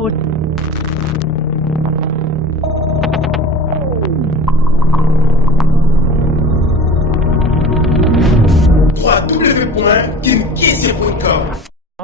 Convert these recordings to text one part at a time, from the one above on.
www.kinkese.com.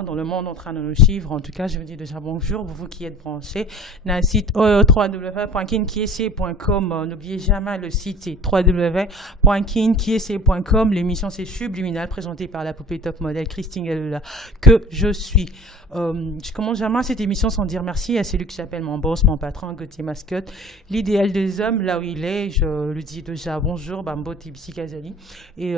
Dans le monde en train de nous suivre, en tout cas, je vous dis déjà bonjour, vous qui êtes branchés. Dans le site www.kinkese.com. N'oubliez jamais le site, c'est www.kinkese.com. L'émission, c'est Subliminal, présentée par la poupée top modèle Christine Galula, que je suis. Je commence jamais cette émission sans dire merci à celui que j'appelle mon boss, mon patron, Gauthier Mascotte, l'idéal des hommes, là où il est. Je lui dis déjà bonjour, Bambo Tibisi Kazali, et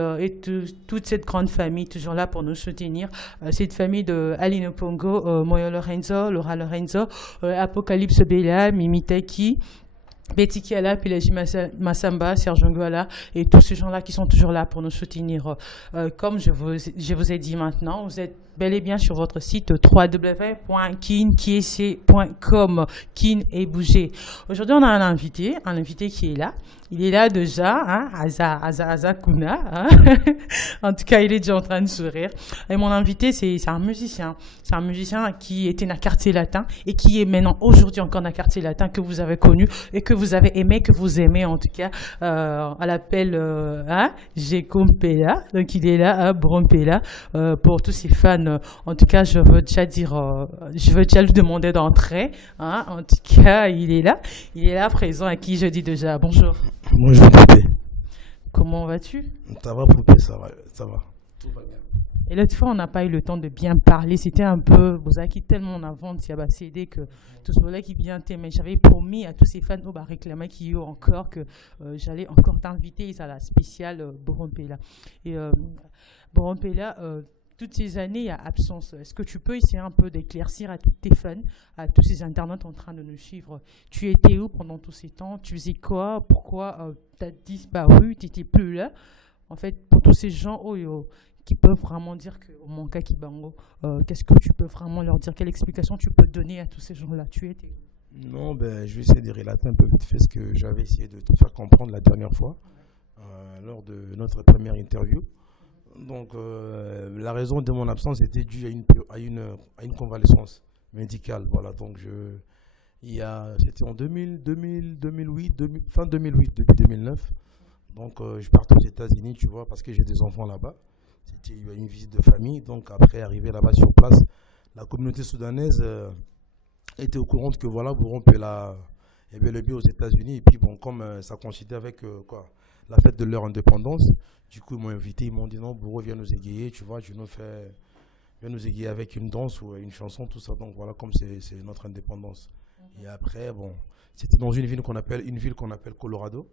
toute cette grande famille, toujours là pour nous soutenir. Cette famille de Aline Pongo, Moyo Lorenzo, Laura Lorenzo, Apocalypse Bella, Mimi Taki, Betty Kiala, Pilaji Massamba, Serge Nguala et tous ces gens-là qui sont toujours là pour nous soutenir. Comme je vous ai dit maintenant, vous êtes bel et bien sur votre site www.kinkese.com. Kin et bouger. Aujourd'hui, on a un invité qui est là. Il est là déjà, hein, Aza Kuna. Hein. En tout cas, il est déjà en train de sourire. Et mon invité, c'est un musicien. C'est un musicien qui était dans le quartier latin et qui est maintenant aujourd'hui encore dans le quartier latin que vous avez connu et que vous avez aimé, que vous aimez en tout cas. On l'appelle Jekompela. Donc il est là, Brompela, pour tous ces fans. En tout cas, je veux déjà lui demander d'entrer. Hein. En tout cas, il est là présent, à qui je dis déjà bonjour. Bonjour Poupée. Comment vas-tu? Ça va Poupée, ça va. Tout va bien. Et l'autre fois, on n'a pas eu le temps de bien parler. C'était un peu, vous avez quitté tellement en avant, si à cédé que tout ce là qui vient t'aimer. J'avais promis à tous ces fans, réclamer qu'il y ait encore que j'allais encore t'inviter à la spéciale Borompela. Et Borompela, toutes ces années, il y a absence. Est-ce que tu peux essayer un peu d'éclaircir à tous tes fans, à tous ces internautes en train de nous suivre? Tu étais où pendant tous ces temps? Tu faisais quoi? Pourquoi tu as disparu? Tu n'étais plus là? En fait, pour tous ces gens qui peuvent vraiment dire que au manque à Kibango, qu'est-ce que tu peux vraiment leur dire? Quelle explication tu peux donner à tous ces gens-là? Tu étais où? Non, je vais essayer de relater un peu vite fait ce que j'avais essayé de te faire comprendre la dernière fois, lors de notre première interview. Donc, la raison de mon absence était due à une convalescence médicale. Voilà, donc c'était en 2008, fin 2008, début 2009. Donc, je partais aux États-Unis, tu vois, parce que j'ai des enfants là-bas. C'était une visite de famille. Donc, après, arrivé là-bas sur place, la communauté soudanaise était au courant que voilà, Borompela est bel et bien aux États-Unis. Et puis, bon, comme ça coïncidait avec la fête de leur indépendance, du coup, ils m'ont invité, ils m'ont dit non, Bourreau, viens nous égayer, tu vois, viens nous égayer avec une danse ou une chanson, tout ça. Donc voilà, comme c'est notre indépendance. Et après, bon, c'était dans une ville qu'on appelle Colorado.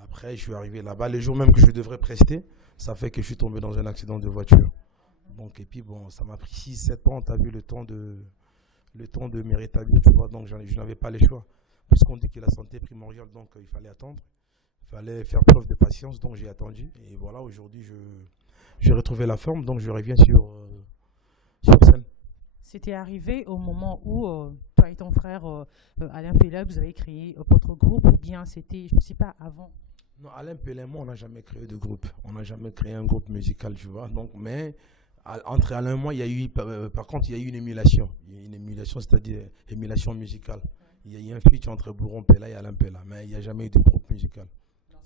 Après, je suis arrivé là-bas, les jours même que je devrais prester, ça fait que je suis tombé dans un accident de voiture. Donc, et puis bon, ça m'a pris 6-7 ans, tu as vu le temps de me rétablir, tu vois, donc je n'avais pas les choix. Puisqu'on dit que la santé est primordiale, donc il fallait attendre. Il fallait faire preuve de patience, donc j'ai attendu. Et voilà, aujourd'hui, j'ai retrouvé la forme, donc je reviens sur scène. C'était arrivé au moment où toi et ton frère Alain Pella, vous avez créé votre groupe, ou bien c'était, je ne sais pas, avant? Non, Alain Pella et moi, on n'a jamais créé de groupe. On n'a jamais créé un groupe musical, tu vois. Donc, mais entre Alain et moi, il y a eu, par contre, il y a eu une émulation. Il y a une émulation, c'est-à-dire émulation musicale. Il y a eu un feat entre Borompela et Alain Pella, mais il n'y a jamais eu de groupe musical.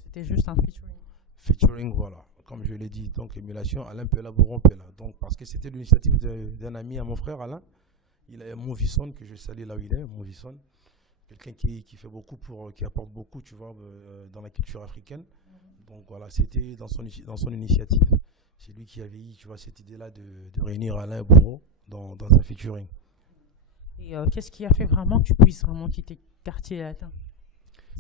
C'était juste un featuring. Featuring, voilà. Comme je l'ai dit, donc émulation, Alain Pella, Borompela. Donc, parce que c'était l'initiative d'un ami à mon frère Alain. Il a Mouvison, que je salue là où il est, Mouvison. Quelqu'un qui fait beaucoup qui apporte beaucoup, tu vois, dans la culture africaine. Donc voilà, c'était dans son initiative. C'est lui qui avait eu, tu vois, cette idée-là de réunir Alain et Bourreau dans un featuring. Et qu'est-ce qui a fait vraiment que tu puisses vraiment quitter quartier latin?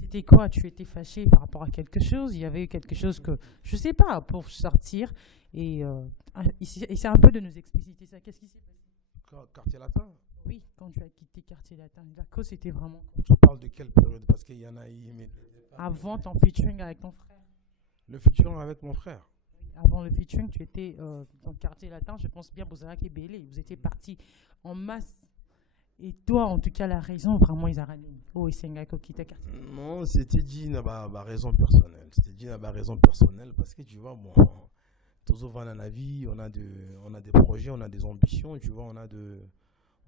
C'était quoi? Tu étais fâché par rapport à quelque chose? Il y avait quelque chose que, je ne sais pas, pour sortir. Et essaie un peu de nous expliciter ça. Qu'est-ce qui s'est passé? Quartier latin? Oui, quand tu as quitté quartier latin. La cause, c'était vraiment... Tu parles de quelle période? Parce qu'il y en a eu... Avant ton featuring avec ton frère. Le featuring avec mon frère? Oui, avant le featuring, tu étais dans le quartier latin. Je pense bien, Bozarek et Bélé. Vous étiez partis en masse. Et toi, en tout cas, la raison, vraiment, ils ont oh, et c'est un qui t'a quartier. Non, c'était dit raison personnelle. C'était dit raison personnelle parce que tu vois, bon, toujours dans la vie, on a des projets, on a des ambitions, tu vois, on a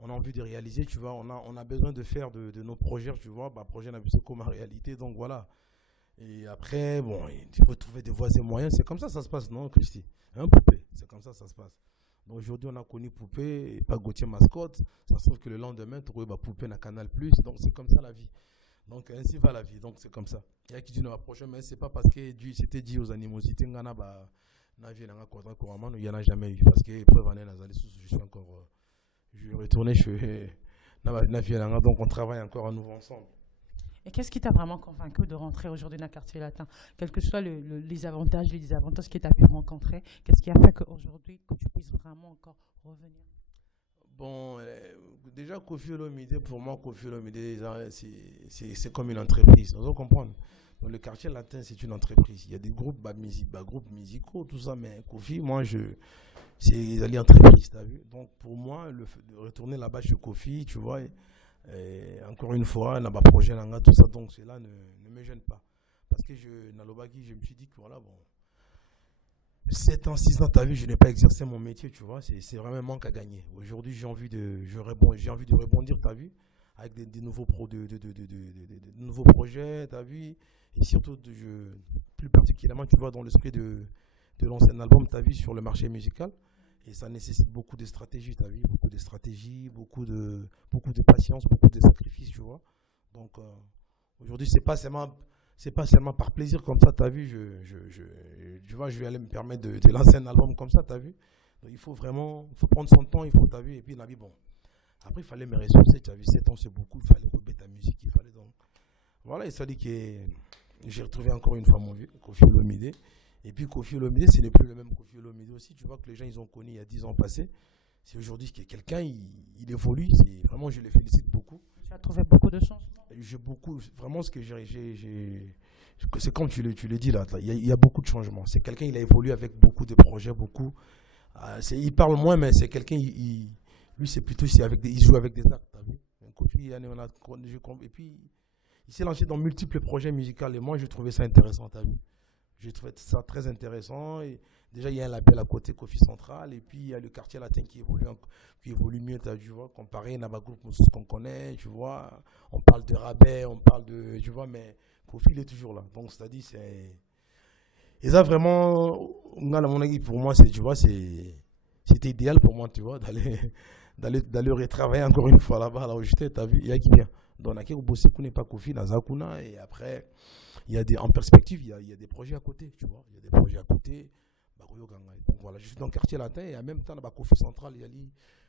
on a envie de réaliser, tu vois, on a besoin de faire de nos projets, tu vois, projet n'a vu comme en réalité, donc voilà. Et après, bon, il faut trouver des voies et moyens, c'est comme ça se passe, non, Christy? Hein, Poupée, c'est comme ça se passe. Donc aujourd'hui, on a connu Poupée et pas Gauthier Mascotte, ça se trouve que le lendemain, tu vois, Poupée n'a Canal+, donc c'est comme ça la vie. Donc ainsi va la vie, donc c'est comme ça. Il y a qui dit, non, prochain, mais c'est pas parce que c'était dit aux animosités, il y en a jamais eu, parce que preuve en est, je suis encore... je vais retourner chez donc on travaille encore à nouveau ensemble. Et qu'est-ce qui t'a vraiment convaincu de rentrer aujourd'hui dans le quartier latin? Quels que soient les avantages, les désavantages que tu as pu rencontrer, qu'est-ce qui a fait qu'aujourd'hui, que tu puisses vraiment encore revenir? Bon, déjà, Koffi Olomide, pour moi, Koffi Olomide, c'est comme une entreprise, vous comprenez? Dans le quartier latin, c'est une entreprise. Il y a des groupes, groupes musicaux, tout ça, mais Koffi, moi, c'est une entreprise, t'as vu? Donc, pour moi, de retourner là-bas chez Koffi, tu vois, encore une fois, on a un projet, tout ça, donc cela ne me gêne pas. Parce que dans l'Obaki, je me suis dit que voilà, bon, 7 ans, 6 ans, t'as vu, je n'ai pas exercé mon métier, tu vois, c'est vraiment un manque à gagner. Aujourd'hui, j'ai envie de rebondir, t'as vu, avec des nouveaux, de nouveaux projets, t'as vu, et surtout, plus particulièrement, tu vois, dans l'esprit de lancer un album, t'as vu, sur le marché musical. Et ça nécessite beaucoup de stratégie, t'as vu, beaucoup de stratégie, beaucoup de patience, beaucoup de sacrifices, tu vois. Donc, aujourd'hui, c'est pas seulement par plaisir comme ça, t'as vu, tu vois, je vais aller me permettre de lancer un album comme ça, t'as vu. Donc, il faut prendre son temps, t'as vu, et puis la vie, bon. Après, il fallait me ressourcer, t'as vu, 7 ans, c'est beaucoup, il fallait couper ta musique, il fallait donc. Voilà, et ça dit que j'ai retrouvé encore une fois mon vieux, Koffi Olomide. Et puis Koffi Olomide, ce n'est plus le même Koffi Olomide aussi. Tu vois que les gens, ils ont connu il y a 10 ans passés. C'est aujourd'hui que quelqu'un, il évolue. Vraiment, je les félicite beaucoup. Tu as trouvé beaucoup de changements? J'ai beaucoup, vraiment, ce que c'est comme tu le dis là, il y a beaucoup de changements. C'est quelqu'un, il a évolué avec beaucoup de projets, beaucoup. Il parle moins, mais c'est quelqu'un, lui, c'est plutôt, il joue avec des actes. T'as vu? Et puis, il s'est lancé dans multiples projets musicaux. Et moi, je trouvais ça intéressant, t'as vu? J'ai trouvé ça très intéressant. Et déjà, il y a un label à côté, Koffi Central. Et puis, il y a le quartier latin qui évolue mieux, tu vois, comparé à un groupe qu'on connaît, tu vois. On parle de rabais, on parle de, tu vois, mais Koffi, il est toujours là. Donc, c'est-à-dire, et ça, vraiment, mon avis, pour moi, tu vois, c'était idéal pour moi, tu vois, d'aller retravailler encore une fois là-bas, là où j'étais, tu as vu, il y a qui vient. Donc, on a bossé qu'on n'est pas Koffi, dans Zakuna, et après, en perspective, il y a des projets à côté, tu vois. Il y a des projets à côté. Donc voilà, je suis dans le quartier latin et en même temps, dans Koffi Central,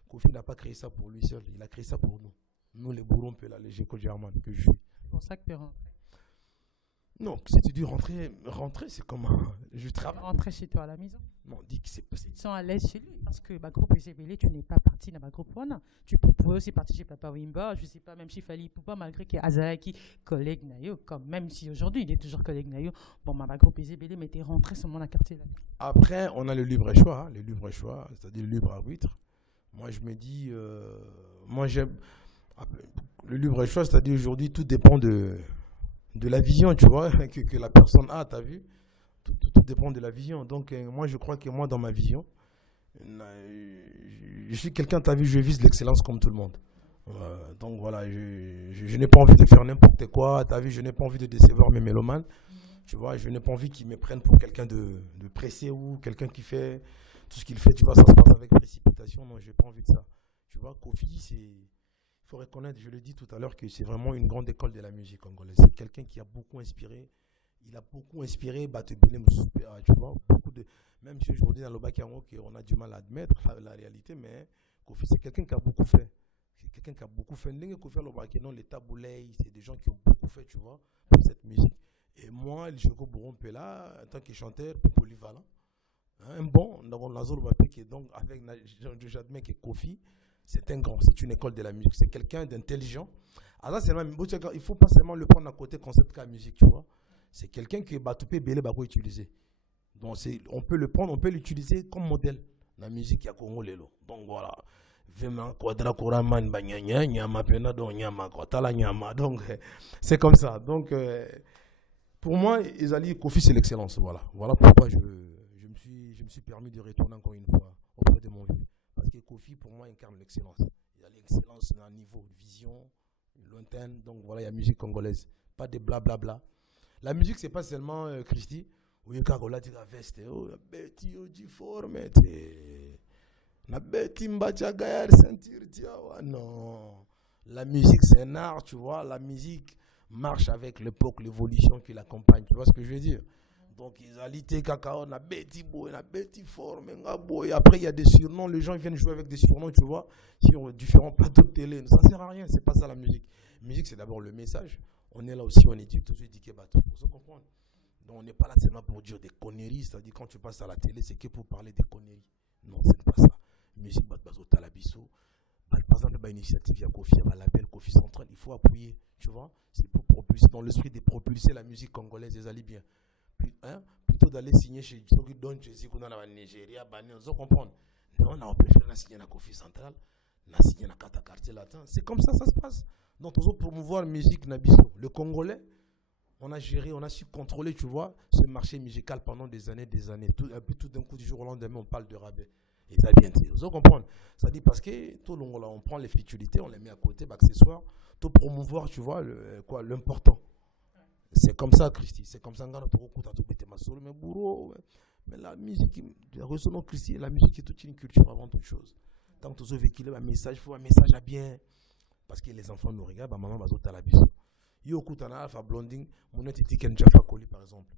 Koffi n'a pas créé ça pour lui seul, il a créé ça pour nous. Nous, les bourrons, les Géco-Germanes que je suis. C'est pour ça que tu es rentré? Non, si tu dis rentrer, c'est comment? Je travaille. Rentrer chez toi à la maison? Non, dis que c'est possible. Ils sont à l'aise chez lui parce que groupe Isabelle, tu n'es pas parti dans groupe One. Tu peux aussi partir chez Papa Wimba, je ne sais pas, même chez Fali Poupa, malgré que Azaraki, collègue Nayo, comme même si aujourd'hui il est toujours collègue Nayo. Bon, ma groupe Isabelle, mais tu es rentré seulement dans la quartier là. Après, on a le libre choix, c'est-à-dire le libre arbitre. Moi, je me dis, moi j'aime le libre choix, c'est-à-dire aujourd'hui, tout dépend de la vision, tu vois, que la personne a, tu as vu. Tout dépend de la vision. Donc, moi, je crois que moi, dans ma vision, je suis quelqu'un, tu as vu, je vise l'excellence comme tout le monde. Donc, voilà, je n'ai pas envie de faire n'importe quoi. Tu as vu, je n'ai pas envie de décevoir mes mélomanes. Tu vois, je n'ai pas envie qu'ils me prennent pour quelqu'un de pressé ou quelqu'un qui fait tout ce qu'il fait. Tu vois, ça se passe avec précipitation. Non, je n'ai pas envie de ça. Tu vois, Koffi, il faut reconnaître, je l'ai dit tout à l'heure, que c'est vraiment une grande école de la musique congolaise. C'est quelqu'un qui a beaucoup inspiré. Il a beaucoup inspiré Batebile Moussoupe, tu vois, même si aujourd'hui dans le Bakaron, on a du mal à admettre la réalité, mais Koffi, c'est quelqu'un qui a beaucoup fait. C'est quelqu'un qui a beaucoup fait. Les Taboulay, c'est des gens qui ont beaucoup fait, tu vois, pour cette musique. Et moi, le Joko Bourrompela, en tant que chanteur polyvalent, un bon, donc avec, j'admets que Koffi, c'est un grand, c'est une école de la musique, c'est quelqu'un d'intelligent. Alors là, il ne faut pas seulement le prendre à côté concept de musique, tu vois. C'est quelqu'un que Batoupé Bélé va utiliser. Donc on peut le prendre, on peut l'utiliser comme modèle dans la musique à Congo Lelo. Donc voilà. Donc c'est comme ça. Donc pour moi, Ezali Koffi, c'est l'excellence. Voilà pourquoi je me suis permis de retourner encore une fois auprès de mon vieux. Parce que Koffi, pour moi, incarne l'excellence. Il excellence d'un niveau de vision lointaine. Donc voilà, il y a musique congolaise, pas de blablabla. La musique, c'est pas seulement Christy. Oui, Kagola, tu as veste, oh, la bête, oh, tu formes, la bête, imbacha gayar sentir, non. La musique, c'est un art, tu vois. La musique marche avec l'époque, l'évolution qui l'accompagne. Tu vois ce que je veux dire? Donc, ils allaient cacao, la bête, boy, la bête, forme, boy. Après, il y a des surnoms. Les gens ils viennent jouer avec des surnoms, tu vois, sur différents plateaux de télé. Ça sert à rien, c'est pas ça la musique. La musique, c'est d'abord le message. On est là aussi, on éduque, tout de suite, il faut comprendre. Donc, on n'est pas là seulement pour dire des conneries. C'est-à-dire, quand tu passes à la télé, c'est que pour parler des conneries. Non, c'est pas ça. Musique, bazo, talabiso. Par exemple, l'initiative, il y a Kofi, on l'appelle Kofi Central. Il faut appuyer, tu vois. C'est pour propulser, dans l'esprit de propulser la musique congolaise, ils allaient bien. Plutôt d'aller signer chez Soki Don Jésus, qu'on a dans le Nigeria, on comprend. Non, on a préféré signer la Kofi Central, on a signé la Kata Quartier Latin. C'est comme ça se passe. Donc, on veut promouvoir la musique Nabiso. Le Congolais, on a géré, on a su contrôler, tu vois, ce marché musical pendant des années. Tout d'un coup, du jour au lendemain, on parle de rabais. Et ça vient, vous comprenez? Ça dit parce que tout le monde, on prend les futilités, on les met à côté, accessoires, tout promouvoir, tu vois, l'important. C'est comme ça, Christy. C'est comme ça, mais la musique, Christy, la musique est toute une culture avant toute chose. Tant que tu veux véhiculer un message, il faut un message à bien. Parce que les enfants nous regardent, maman va sauter à la biso. Yo, Koutana, Alpha Blonding, mon est Tiken Jaffa Koli, par exemple.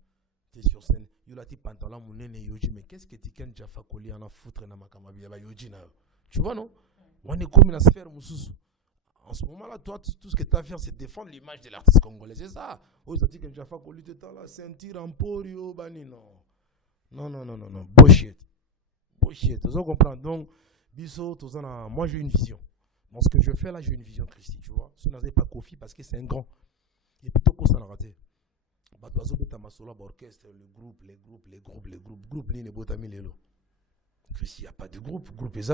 Tu es sur scène, yo la ti pantalon, mon est Yoji, mais qu'est-ce que Tiken Jaffa Koli en a foutre dans ma camabia, Yoji na. Tu vois, non? On est comme une sphère, Moussous. En ce moment-là, toi, tout ce que tu as à faire, c'est défendre l'image de l'artiste congolais. C'est ça. Oh, ça dit que Jaffa Koli, tu es là, ceinture en porio, bani, non. Non. Bullshit. Tu comprends? Donc, Bisso, moi, j'ai une vision. Dans ce que je fais là, j'ai une vision, Christy, tu vois. Ce n'est pas Kofi parce que c'est un grand. Et plutôt qu'on s'en a raté. Orchestre, les groupes, Christy, il n'y a pas de groupe est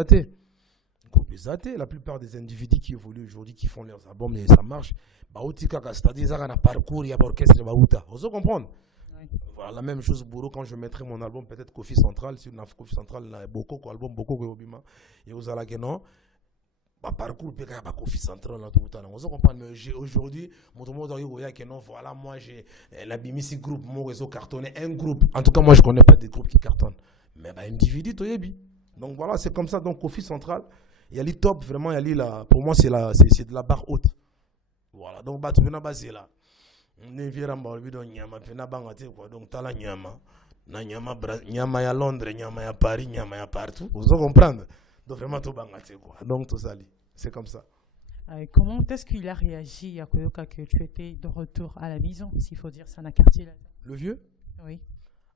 athée. La plupart des individus qui évoluent aujourd'hui, qui font leurs albums, et ça marche. C'est-à-dire, il y a un parcours, il y a un orchestre, vous comprenez? Voilà, la même chose pour quand je mettrai mon album, peut-être Kofi Central, si on a Kofi Central, il y a beaucoup d'albums, et vous allez que non. Parcours Kofi Central là tout le temps. On comprend mais aujourd'hui voilà moi j'ai la Bimisi groupe mon réseau cartonné un groupe. En tout cas moi je connais pas des groupes qui cartonnent. Mais individu toyebi. Donc voilà, c'est comme ça. Donc Kofi Central, il y a les top vraiment, il y a là pour moi c'est de la barre haute. Voilà. Donc tu viens baser là. On est vieux rambalbi donc nyama pena bangate quoi. Donc t'as la nyama. Na nyama ya Londres, nyama ya Paris, nyama ya partout. Vous comprenez? Donc vraiment tout bangate quoi. Donc tout ça c'est comme ça. Comment est-ce qu'il a réagi à Koyoka que tu étais de retour à la maison, s'il faut dire ça, dans quartier là? Le vieux? Oui.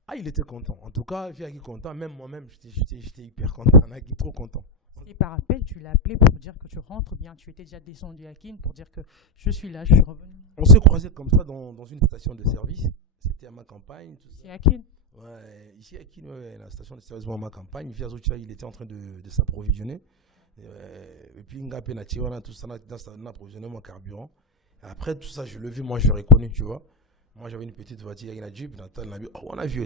Ah, il était content. En tout cas, il était content. Même moi-même, j'étais hyper content. Il était trop content. Et par appel, tu l'as appelé pour dire que tu rentres bien. Tu étais déjà descendu à Kin pour dire que je suis là, je suis revenu. On s'est croisés comme ça dans une station de service. C'était à ma campagne. C'est à Kin? Ouais, ici à Kin, la station de service à ma campagne. Il était en train de s'approvisionner. Et puis, il a tout ça dans approvisionnement en carburant. Et après tout ça, je l'ai vu, moi, je l'ai reconnu, tu vois. Moi, j'avais une petite voiture, il y a une Jeep, on a vu.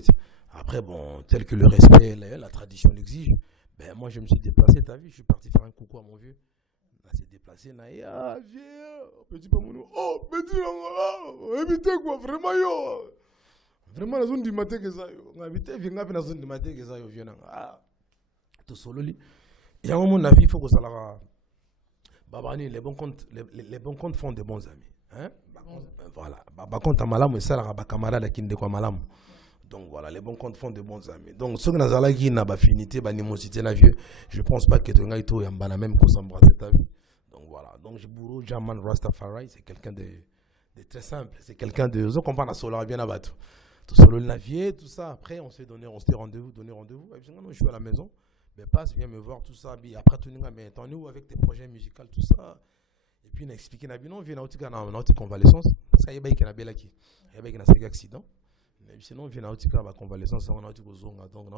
Après, bon, tel que le respect, la tradition l'exige, ben, moi, je me suis déplacé, t'as vu, je suis parti faire un coucou à mon vieux. Là, c'est déplacé, vieux, petit pas mon nom. Oh, petit, évitez quoi, vraiment, yo. Vraiment, la zone du matin que ça, yo. Évitez, viens dans la zone du matin que ça, yo, viens. Ah, tout solo, li. Il y a un moment, il faut que ça la. Babani, les bons comptes font de bons amis. Hein? Voilà. Contre malam, et ça, la camarade qui ne quoi malam. Donc voilà, les bons comptes font de bons amis. Donc ceux qui n'ont pas une affinité, une animosité, je ne pense pas que tu aies tout la même chose s'embrasser ta vie. Donc voilà. Donc Jiburu Jaman Rastafari, c'est quelqu'un de très simple. C'est quelqu'un de. Vous comprenez, Solar bien abattu. Tout solo le navier, tout ça. Après, on s'est donné rendez-vous. Et puis, je suis à la maison. Mais passe, viens me voir, tout ça. Après, tout le monde, mais t'en es où avec tes projets musicaux, tout ça. Et puis, on a expliqué, non, viens dans une convalescence. Parce qu'il y a un accident. Mais sinon, on vient dans une convalescence. On a une zonga. Donc,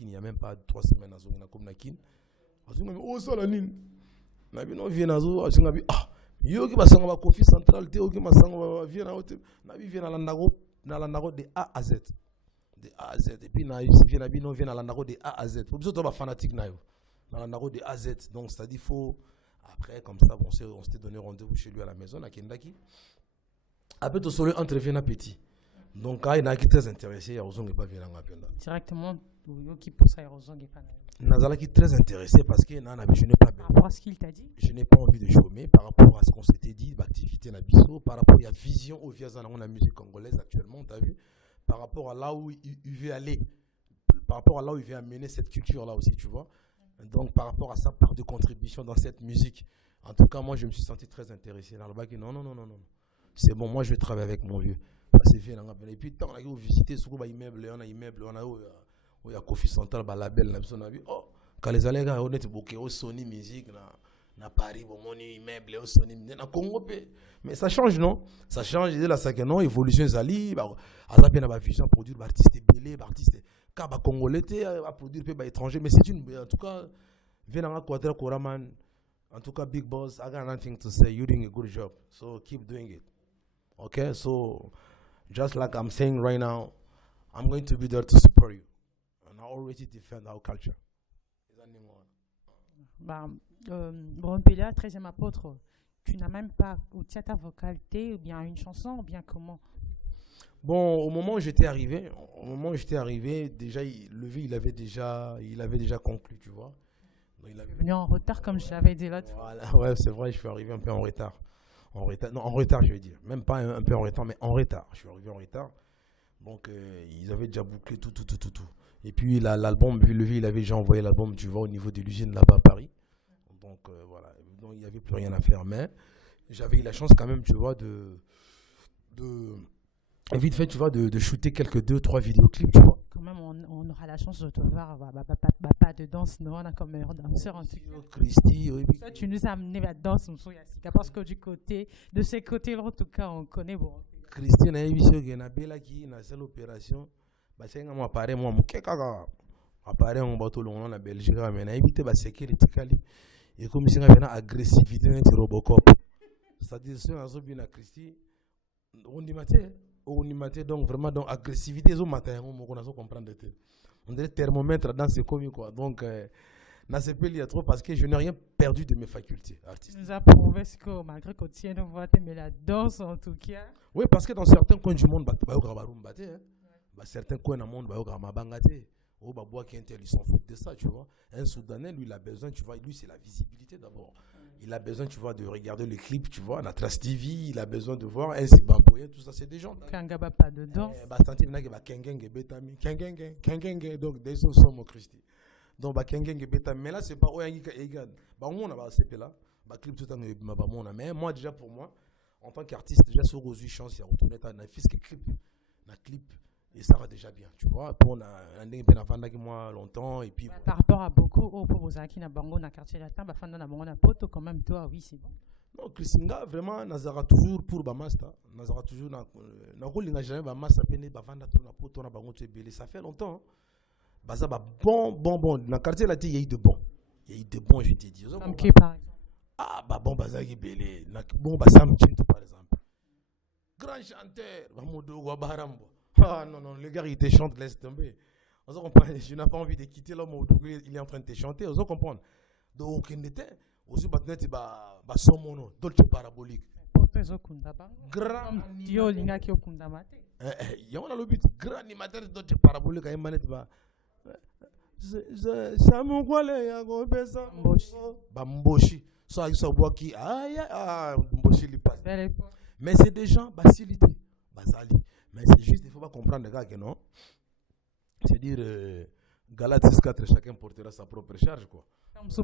il n'y a même pas 3 semaines à zonga comme Nakin. Oh, ça, la nine. On vient dans une. Ah, yo qui va s'en Kofi Central, Théo qui va s'en vient dans la Nago de A à Z. De A à Z. Et puis, vient dans la Nago de A à Z. Pour que tu sois fanatique, dans la Nago de A à Z. Donc, c'est-à-dire qu'il faut Après, comme ça, on s'était donné rendez-vous chez lui à la maison, à Kendaki. Après, tout seul, entrevue à petit. Donc, quand il y a qui très intéressé, il y a Ozong et pas bien en directement, qui pousse à Ozong et pas Nazala qui est très intéressé parce que je n'ai pas par rapport à ce qu'il t'a dit. Je n'ai pas envie de chômer par rapport à ce qu'on s'était dit, l'activité Nabiso, par rapport à la vision au dans la musique congolaise actuellement, tu as vu, par rapport à là où il veut aller, par rapport à là où il veut amener cette culture-là aussi, tu vois. Donc, par rapport à sa part de contribution dans cette musique, en tout cas, moi, je me suis senti très intéressé. Non. C'est bon, moi, je vais travailler avec mon vieux. Et puis, tant qu'on a visité ce immeuble, on a immeuble, on a il y a Kofi Central, label, on a vu, oh, quand les allègues ont été bouqués au Sony Music, na Paris, mon immeuble, au Sony, na Congo, mais ça change, non? Ça change, il y a la non, évolution, Zali, à ça, on a vision produire, artiste belé, artiste, car Congolais, à produire, étranger, mais c'est une, en tout cas, Venanga Quadra Koraman, en tout cas, Big Boss, I got nothing to say, you're doing a good job, so keep doing it. Okay, so, just like I'm saying right now, I'm going to be there to support you. And I already defend our culture. Bon, Pélia, 13e apôtre, tu n'as même pas, ou tu as ta vocalité, ou bien une chanson, ou bien comment? Bon, au moment où j'étais arrivé, déjà, il avait déjà conclu, tu vois. Donc, il avait venu en retard, comme je l'avais dit l'autre. Voilà, ouais, c'est vrai, je suis arrivé un peu en retard. En retard, je veux dire. Même pas un peu en retard, mais en retard. Je suis arrivé en retard. Donc, ils avaient déjà bouclé tout. Et puis, l'album, il avait déjà envoyé l'album, tu vois, au niveau de l'usine là-bas à Paris. Donc, voilà. Donc, il n'y avait plus rien à faire. Mais j'avais eu la chance quand même, tu vois, vite fait, tu vois, de shooter quelques 2-3 vidéoclips, tu vois. Quand même, on aura la chance de te voir, pas de danse, non, on a comme meilleur danseur en tout cas. Christy, oui. Toi, tu nous as amené la danse, parce que de ces côtés-là, en tout cas, on connaît bon. Christy, na émission qui na bela qui na seule opération, bah c'est un appareil moi mukeka appareil on bateau long na Belgique mais na éviter ba sécurité kali et comme si on avait une agressivité dans Robocop. C'est-à-dire si on a bien Christy on dit matin donc vraiment donc agressivité au matin on a comprendre on dirait thermomètre dans ce commis quoi donc n'a ce il y a trop parce que je n'ai rien perdu de mes facultés artistiques. Tu nous as prouvé que malgré qu'on tienne au vote mais la danse en tout cas. Oui parce que dans certains coins du monde certains coins du monde ils s'en foutent de ça tu vois. Un Soudanais lui il a besoin tu vois lui c'est la visibilité d'abord. Il a besoin, tu vois, de regarder les clips, tu vois, la Trace TV, il a besoin de voir un Zimbabwe, tout ça, c'est des gens. Kangaba pas de danse. Donc, des gens sont mon Christi. Donc, mais là, c'est pas on a là, clip tout le mais moi, déjà, pour moi, en tant qu'artiste, déjà, sur aux chance, il y a retourné à fils clip, et ça va déjà bien, tu vois. Pour moi longtemps et puis par rapport à beaucoup au Pobozaki na bango na quartier latin ba fanda na bango na poto quand même toi oui c'est bon. Non Christinga vraiment nazara toujours pour ba master, nazara toujours na kolinga jamais ba master pene ba fanda tout na poto na bango tu belé ça fait longtemps. Ba ça ba bon na quartier latin il y a eu de bons. Il y a eu de bons je te dis. Comme qui par exemple. Ah bah bon bazaki belé na bon ba Sam Chinto par exemple. Grand chanteur ba modo wa barambo. Ah non, le gars il te chante, laisse tomber. On comprend, je n'ai pas envie de quitter l'homme où il est en train de te chanter, on comprend. Donc, il était aussi maintenant, il va son mono, dolce parabolique. Grand Dio Linga qui okunda mate. Il y a le but, grand animateur dolce parabolique à Emmanet ba. Ça mon gwale ya go pesa. Bamboshi. Ça il s'en boit qui Mboshi li passe. Mais c'est des gens basilités, basali. Mais c'est juste, il ne faut pas comprendre les gars que non. C'est-à-dire, Galates 6-4, chacun portera sa propre charge, quoi. Bah, c'est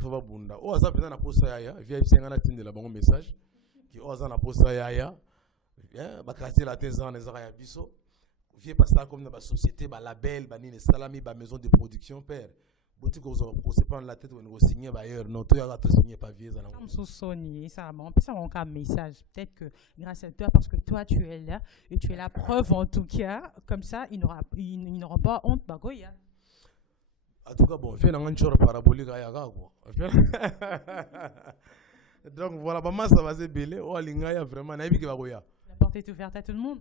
faut pas bunda. Oh, ça peut être un poste ya. Via Psengana tinde la bon message. Qui ose un poste ya. Bien, bah casser la thèse en ezara biso. Via passer comme dans la société, bah label, bah ni salami, bah maison de production père. Boutique on se prend la tête on signer ailleurs non toi tu signer pas vieux ça non Sony ça on peut ça un message peut-être que grâce à toi parce que toi tu es là et tu es la preuve en tout cas comme ça il n'aura pas honte bagoya en tout cas bon fait un choro parabolique à yaga quoi donc voilà bah ça va se belé oh lingaya vraiment na biki bagoya la porte est ouverte à tout le monde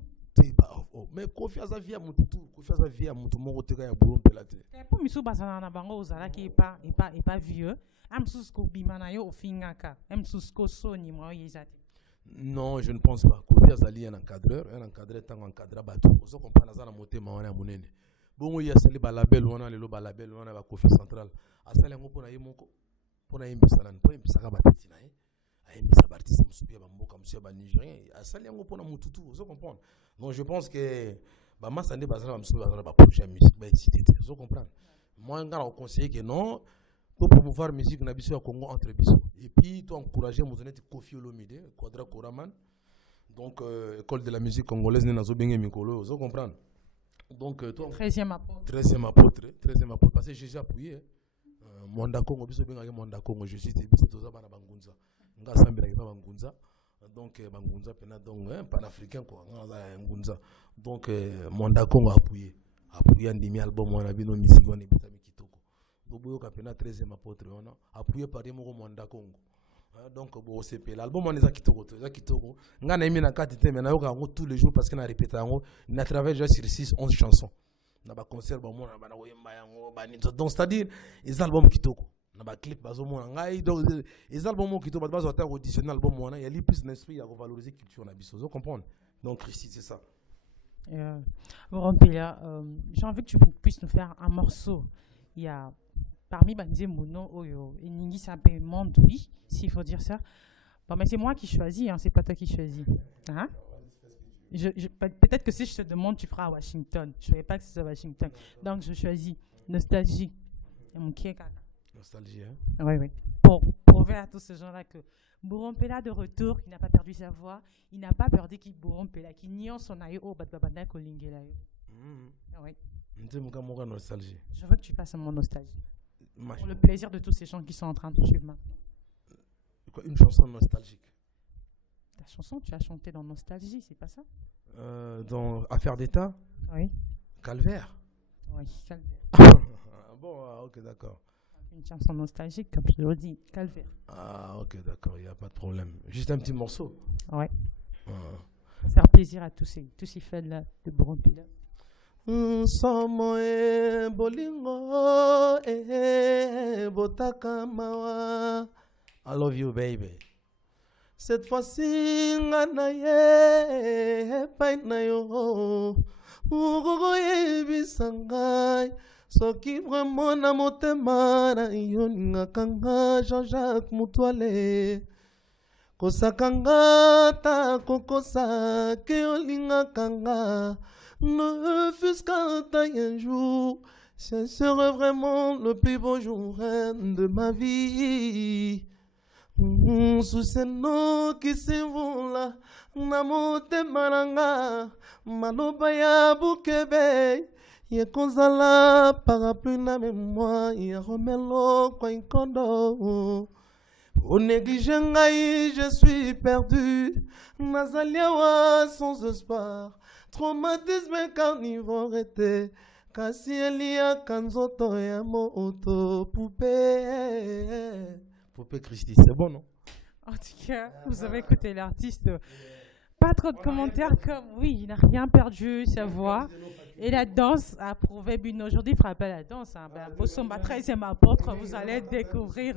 Mais Kofi a sa vie à mon tout. Kofi a sa vie à mon tout. Mon côté, il y a beaucoup de pelaté. Pour Missou Basana Bango Ozala qui est pas vieux. Am Susko Bimanayo au Fingaka. Am Susko Soni moi yezati. Non, je ne pense pas. Kofi Azali est un encadreur tant encadré bateau. Vous comprenez ça dans mon thème on est à Mounene. Bon il y a sali balabel on a le balabel on a ba Kofi central. Asali ngo pona yimoko pona yimbisana pona yimbisaka batiti na ye. Ayimbisa bartiste musupia ba mboka monsieur ba nigérien. Asali ngo pona mututu. Vous comprenez. Donc je pense que bah Massandé bazana musupia ba projet musique ba excité. Vous comprenez. Moi ngara au conseiller que non pour promouvoir la musique na biso ya Congo entre biso. Et puis toi encourager mon honnête Kofi Olomide, Quadra Koraman. Donc école de la musique congolaise na zo bengé mikolo, vous comprenez. Donc toi 13e apôtre. 13e apôtre parce que Jésus a appuyé. Mwanda Congo biso benga Mwanda Congo Jésus biso toza bana bangunza. Nga sambira ke bangunza. Donc bangunza pena donc panafricain quoi, ngunza. Donc Mwanda Congo a appuyé ndimi album wana bino musique wana bitami kitoko. Bobo kapena 13e apôtre wana appuyé par des moko Mwanda Congo. Donc bon c'est l'album on est kitoko nga na imi na kati te mais na yoka ngo tous les jours parce que na répéter ngo na travaille déjà sur 6-11 chansons na ba concert ba mona ba na oyemba yango ba ni donc c'est-à-dire les albums kitoko na ba clip bazo mona ngai donc les albums kitoko bazo ata auditionner album mona il y a li plus d'esprit à valoriser culture na biso vous comprenez donc Christy c'est ça. Bon Pela, j'ai envie que tu puisses nous faire un morceau. Il y a parmi Banzé Mono, Oyo, et Ningi s'appelle Monde, oui, s'il faut dire ça. Bon, mais c'est moi qui choisis, hein, c'est pas toi qui choisis. Hein? Peut-être que si je te demande, tu feras à Washington. Je ne savais pas que c'est à Washington. Donc, je choisis Nostalgie. Nostalgie, hein? Oui. Pour prouver à tous ces gens-là que Bourron Pela de retour, il n'a pas perdu sa voix, il n'a pas perdu qu'il Bourron Pela, qu'il n'y a son aïe au Batbabanda Kolingela. Oui. Nostalgie. Je veux que tu passes à mon nostalgie. Pour le plaisir de tous ces gens qui sont en train de suivre maintenant. Une chanson nostalgique. Ta chanson, tu as chanté dans Nostalgie, c'est pas ça? Dans Affaire d'État? Oui. Calvaire? Oui, Calvaire. Bon, ok, d'accord. Une chanson nostalgique, comme je l'ai dit, Calvaire. Ah, ok, d'accord, il n'y a pas de problème. Juste un petit morceau? Oui. Pour faire plaisir à tous ces fans-là de Bourron Pela. Somo bolingo botaka mawa. I love you baby. Cette fois-ci ngana ye pai na yo ugogo yebisangai soki vraiment na motema na yo ngakanga Jean-Jacques Mutuale kosakanga ta kokosa ke olingakanga. Ne fût-ce qu'un taille un jour, ce serait vraiment le plus beau jour de ma vie. Sous ces noms qui s'envolent là, namote maranga, malobaya bukebe, ye kozala parapluie na mémoire, ye romelo kwa inkondo. Au négligé ngai, je suis perdu, nazaliawa sans espoir. Traumatisme carnivore était kasi elia kanzoto ya moto poupée Christy, c'est bon non? En tout cas, vous avez écouté l'artiste. Pas trop de commentaires comme oui, il n'a rien perdu, sa voix. Et la danse a prouvé, Bino aujourd'hui, il fera pas la danse. Hein. Bossomba 13e apôtre, vous allez découvrir.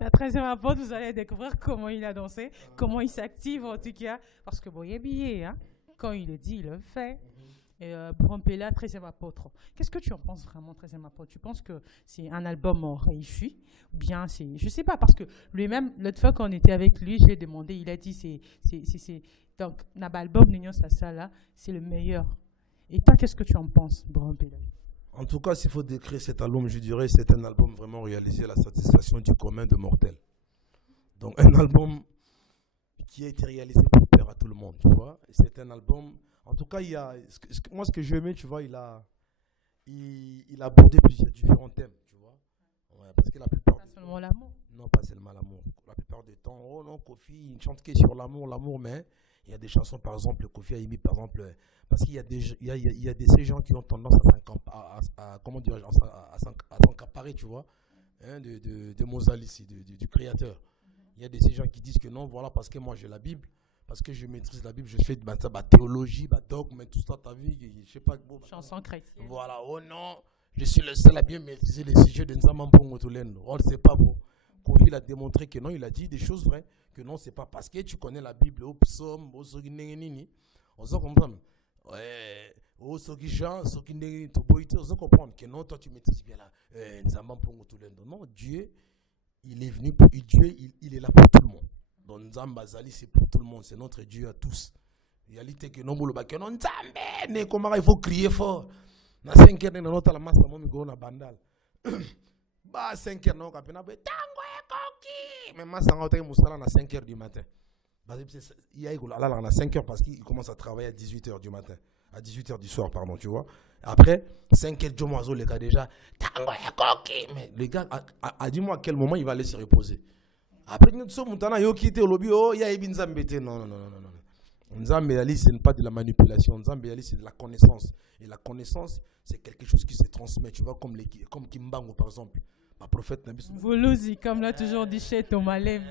La 13e apôtre, vous allez découvrir comment il a dansé, comment il s'active en tout cas. Parce que bon, il est habillé, hein. Quand il le dit, il le fait. Et Bourron Pela, 13e apôtre. Qu'est-ce que tu en penses vraiment, 13e apôtre? Tu penses que c'est un album réussi? Ou bien c'est... Je sais pas, parce que lui-même, l'autre fois qu'on était avec lui, je l'ai demandé, il a dit c'est donc, l'album Nignon Sassa, c'est le meilleur. Et toi, qu'est-ce que tu en penses, Bourron Pela? En tout cas, s'il faut décrire cet album, je dirais que c'est un album vraiment réalisé à la satisfaction du commun de mortels. Donc, un album qui a été réalisé pour plaire à tout le monde, tu vois. C'est un album... En tout cas, il y a, moi, ce que j'ai aimé, tu vois, il a abordé plusieurs différents thèmes, tu vois. Ouais, parce que la plupart pas seulement l'amour. Non, pas seulement l'amour. La plupart du temps, oh non, Kofi, il chante que sur l'amour, mais il y a des chansons, par exemple, Kofi a émis, par exemple, parce qu'il y a ces gens qui ont tendance à s'encaparer, tu vois, hein, de Mozart ici, du créateur. Il y a ces gens qui disent que non, voilà, parce que moi j'ai la Bible, parce que je maîtrise la Bible, je fais ma théologie, ma dogme, tout ça, ta vie, je sais pas. Bon, chanson chrétienne. Voilà, oh non, je suis le seul à bien maîtriser les sujets de Nzamampongo Tolendo. Oh, c'est pas bon. Kofi l'a démontré que non, il a dit des choses vraies, que non, c'est pas parce que tu connais la Bible, au psaume, au soginenini, on se comprend. Ouais, au sogijan, soginenini, on se comprend que non, toi tu maîtrises bien là, Nzamampongo Tolendo. Non, Dieu, il est venu pour Dieu, il est là pour tout le monde. Donc Nzamba Zali, c'est pour tout le monde, c'est notre Dieu à tous. Il y a l'ité que non, Nzambe, comment il faut crier fort. Na 5 heures, on a la masse, on a na bandal. Bah 5 heures, on a tango et coquille. Mais masse, on a moussala na 5 heures du matin. Il y a 5 heures parce qu'il commence à travailler à 18 heures du matin. À 18 heures du soir, pardon, tu vois. Après, 5 heures, Jomoazo, les gars, déjà, tango et coquille. Mais le gars, dis-moi à quel moment il va aller se reposer. Après, nous sommes yo quitté au lobby, oh, il y a Nzambete. Non. Nzambe Ali, ce n'est pas de la manipulation. Nzambe Ali, c'est de la connaissance. Et la connaissance, c'est quelque chose qui se transmet. Tu vois, comme Kimbango, par exemple. Ma prophète Nabiso. Volosi, comme l'a toujours dit chez Tomalem.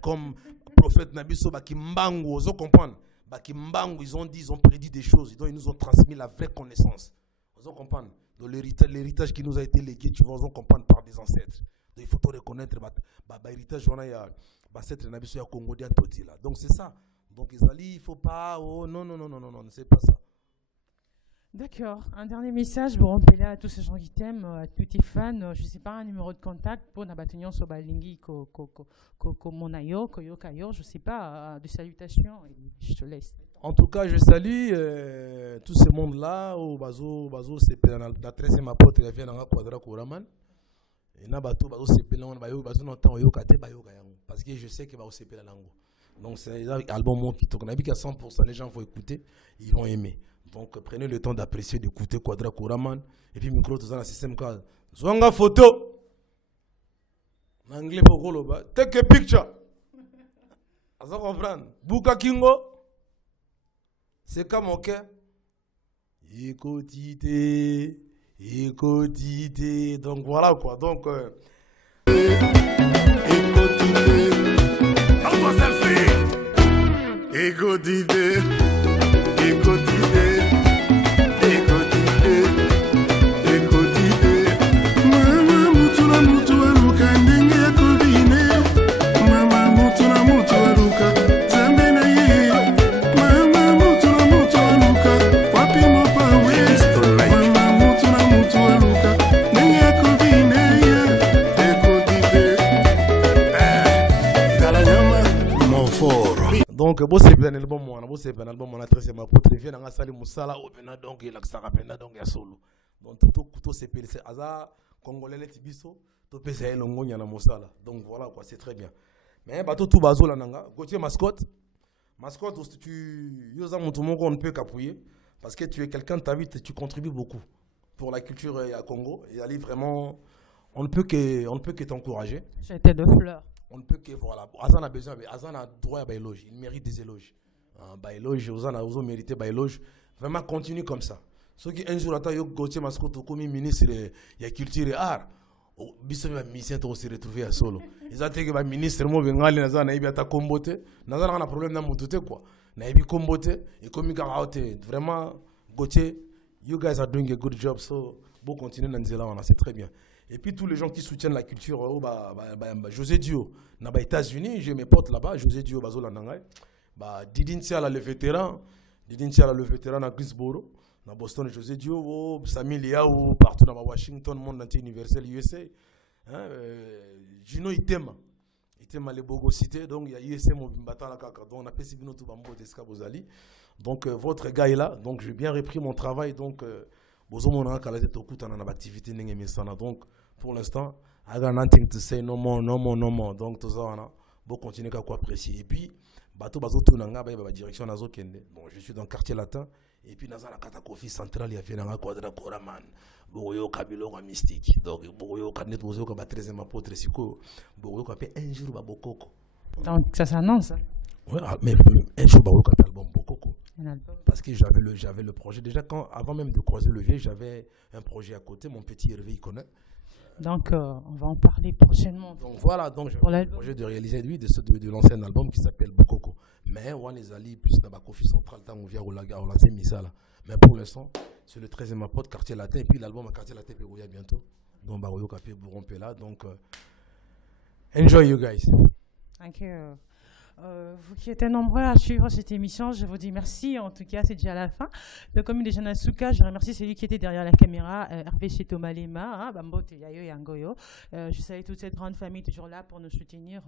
Comme prophète Nabiso, Kimbango, vous comprenez? Kimbango, ils ont prédit des choses. Ils nous ont transmis la vraie connaissance. Vous comprenez? Donc l'héritage qui nous a été légué, tu vois, vous comprenez, par des ancêtres. Donc il faut reconnaître l'héritage on a ancêtre Nabiso ya Congo dia toti là. Donc c'est ça. Donc il faut pas non, c'est pas ça. D'accord. Un dernier message pour rappeler à tous ces gens qui t'aiment, à tous tes fans, je sais pas, un numéro de contact pour Nabatunion Sobalingi Monayo, Koyokayo, je sais pas, de salutations, et je te laisse. En tout cas, je salue tout ce monde-là, au Bazo, c'est la 13e apôtre, il vient dans la Quadra Kouraman. Et Nabato, Bazo, c'est Pélan, Bazo, n'entend Yokate, Bayokayango. Parce que je sais que Bazo, c'est Pélango. Donc, c'est un album qui tourne. On a vu qu'à 100%, les gens vont écouter, ils vont aimer. Donc, prenez le temps d'apprécier, d'écouter Quadra Kouraman. Et puis, micro, tout ça, dans le système, Zwanga photo. En anglais, pour Goloba. Take a picture. À ça comprendre. Buka Kingo. C'est comme mon cœur. Écoutez. Donc, voilà quoi. Donc, écoutez. On va selfie. Écoutez. Donc, c'est bien album, c'est bien album, on a traité ma pote, vient dans la salle Moussala, donc il a que ça rappelle, donc il y a solo. Donc, tout c'est pété, c'est Aza, Congolais, les Tibiso, tout pété, il y a la Moussala. Donc, voilà quoi, c'est très bien. Mais, tout bazo la nanga, Gauthier mascotte, tu y a mon on ne peut qu'appuyer, parce que tu es quelqu'un de ta vie, tu contribues beaucoup pour la culture à Congo, et aller vraiment, on ne peut que t'encourager. J'étais de fleurs. On ne peut que, voilà, Azan a besoin, Azan a droit à éloge, il mérite des éloges. Éloge, Azan a aussi mérité éloge. Vraiment, continue comme ça. Ceux qui un jour attendent, yo Gauthier Mascotte comme ministre de la culture et art, biso ba mission to se retrouver à solo. Ils ont été que ministre mo bengali na Azan na ibi ata kombote, na Azan a problème na mutute quoi. Na ibi kombote et comme il a vraiment Gauthier, you guys are doing a good job, so bon continuer dans nzela on a, c'est très bien. Et puis tous les gens qui soutiennent la culture, José Dio, dans les États-Unis, j'ai mes potes là-bas, José Dio, Bazola Nangai, Didin Tiala le vétéran à Greensboro, dans Boston, José Dio, Sami Liao, partout dans Washington, monde entier universel, USA, Gino Itema les Bogo Cité, donc il y a USA, mon bâtard la caca, donc on a fait tout Bambo d'Escabozali. Donc votre gars est là, donc j'ai bien repris mon travail, donc Bozo mon a calé tout coup dans l'activité n'engagé mesana, donc pour l'instant, I got nothing to say, no more. Donc, tout ça, on a beau continuer à quoi apprécier. Et puis, bateau tout nanga, direction nazo kende. Bon, je suis dans le quartier latin. Et puis, dans la Katakofi centrale, il y a fait un Quadra Koraman. Boyo Kabilo mystique. Donc, Boyo Kanet Bozo Kaba 13e apôtre Siko. Boyo Kapé un jour Babokoko. Donc, ça s'annonce. Oui, mais un jour Boyo Kapé album Bokoko. Parce que j'avais le projet. Déjà, avant même de croiser le vieux, j'avais un projet à côté. Mon petit Hervé, il connaît. Donc, on va en parler prochainement. Donc voilà, donc j'ai le projet de réaliser lui de l'ancien album qui s'appelle Bokoko. Mais on les alliés plus dans la Kofi Central, tant on vient au Laga, on l'a mis ça là. Mais pour l'instant, c'est le 13e apôtre, Quartier Latin, et puis l'album à Quartier Latin, puis bientôt. Donc, Baroyo Capé, Bourron là. Donc, enjoy you guys. Thank you. Vous qui êtes nombreux à suivre cette émission, je vous dis merci. En tout cas, c'est déjà la fin. Donc, comme déjà Nasuka, je remercie celui qui était derrière la caméra, Hervé Chetomalema, Bambo Teyayo Yangoyo. Je salue toute cette grande famille toujours là pour nous soutenir.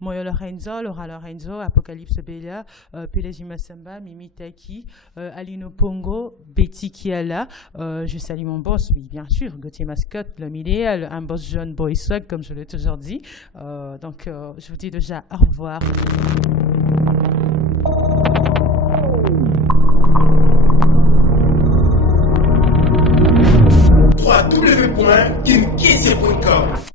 Moyo Lorenzo, Laura Lorenzo, Apocalypse Bella, Pelezi Massamba, Mimi Taki, Alino Pongo, Betty Kiala. Je salue mon boss, oui, bien sûr, Gauthier Mascotte, l'homme idéal, un boss jeune boy swag, comme je l'ai toujours dit. Donc, je vous dis déjà au revoir. www.kimkissé.com